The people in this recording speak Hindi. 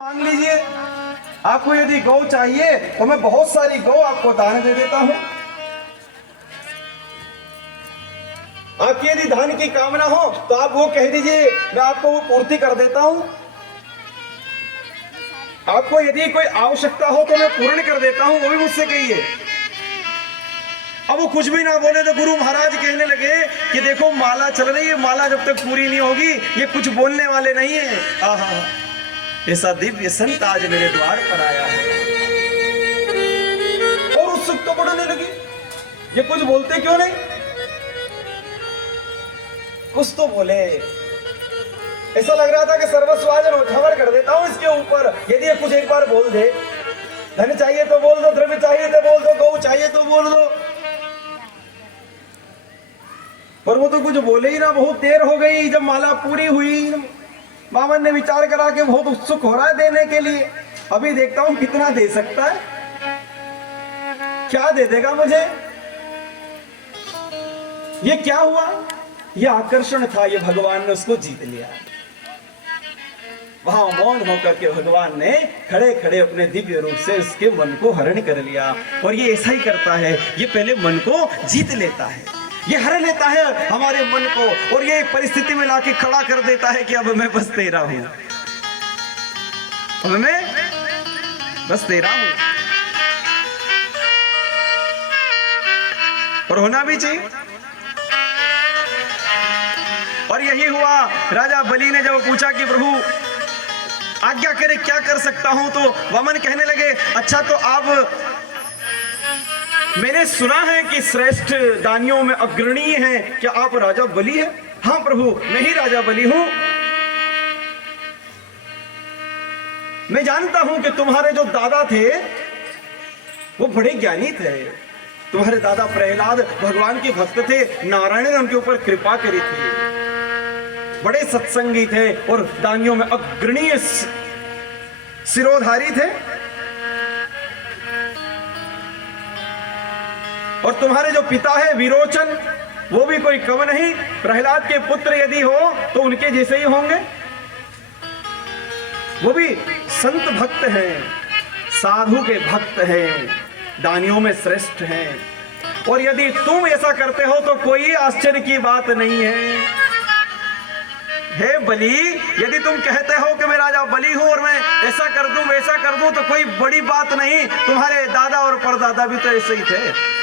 मान लीजिए आपको यदि गौ चाहिए तो मैं बहुत सारी गौ आपको दान दे देता हूं। आपकी यदि धन की कामना हो तो आप वो कह दीजिए, मैं आपको वो पूर्ति कर देता हूं। आपको यदि कोई आवश्यकता हो तो मैं पूर्ण कर देता हूं, वो भी मुझसे कहिए। अब वो कुछ भी ना बोले तो गुरु महाराज कहने लगे कि देखो माला चल रही है, माला जब तक पूरी नहीं होगी ये कुछ बोलने वाले नहीं है। आहा, ऐसा दिव्य संत आज मेरे द्वार पर आया है। और उत्सुकता बढ़ने लगी, ये कुछ बोलते क्यों नहीं, कुछ तो बोले। ऐसा लग रहा था कि सर्वस्व आज नौछावर कर देता हूं इसके ऊपर, यदि ये कुछ एक बार बोल दे। धन चाहिए तो बोल दो, द्रव्य चाहिए तो बोल दो, गौ चाहिए तो बोल दो, पर वो तो कुछ बोले ही ना। बहुत देर हो गई, जब माला पूरी हुई बामन ने विचार करा कि बहुत उत्सुक हो रहा है देने के लिए, अभी देखता हूं कितना दे सकता है, क्या दे देगा मुझे। ये क्या हुआ, ये आकर्षण था, ये भगवान ने उसको जीत लिया। वहां मौन होकर के भगवान ने खड़े खड़े अपने दिव्य रूप से उसके मन को हरण कर लिया। और ये ऐसा ही करता है, ये पहले मन को जीत लेता है, ये हर लेता है हमारे मन को, और ये एक परिस्थिति में लाके खड़ा कर देता है कि अब मैं बस तेरा हूं, अब मैं बस तेरा हूं। और होना भी चाहिए। और यही हुआ। राजा बलि ने जब पूछा कि प्रभु आज्ञा करे क्या कर सकता हूं, तो वामन कहने लगे, अच्छा तो आप, मैंने सुना है कि श्रेष्ठ दानियों में अग्रणी हैं, क्या आप राजा बलि हैं? हाँ प्रभु, मैं ही राजा बलि हूं। मैं जानता हूं कि तुम्हारे जो दादा थे वो बड़े ज्ञानी थे। तुम्हारे दादा प्रहलाद भगवान के भक्त थे, नारायण ने उनके ऊपर कृपा करी थी, बड़े सत्संगी थे और दानियों में अग्रणी सिरोधारी थे। और तुम्हारे जो पिता है विरोचन, वो भी कोई कम नहीं, प्रहलाद के पुत्र यदि हो तो उनके जैसे ही होंगे, वो भी संत भक्त हैं, साधु के भक्त हैं, दानियों में श्रेष्ठ हैं। और यदि तुम ऐसा करते हो तो कोई आश्चर्य की बात नहीं है। हे बलि, यदि तुम कहते हो कि मैं राजा बलि हूं और मैं ऐसा कर दूं वैसा कर दूं तो कोई बड़ी बात नहीं, तुम्हारे दादा और परदादा भी तो ऐसे ही थे।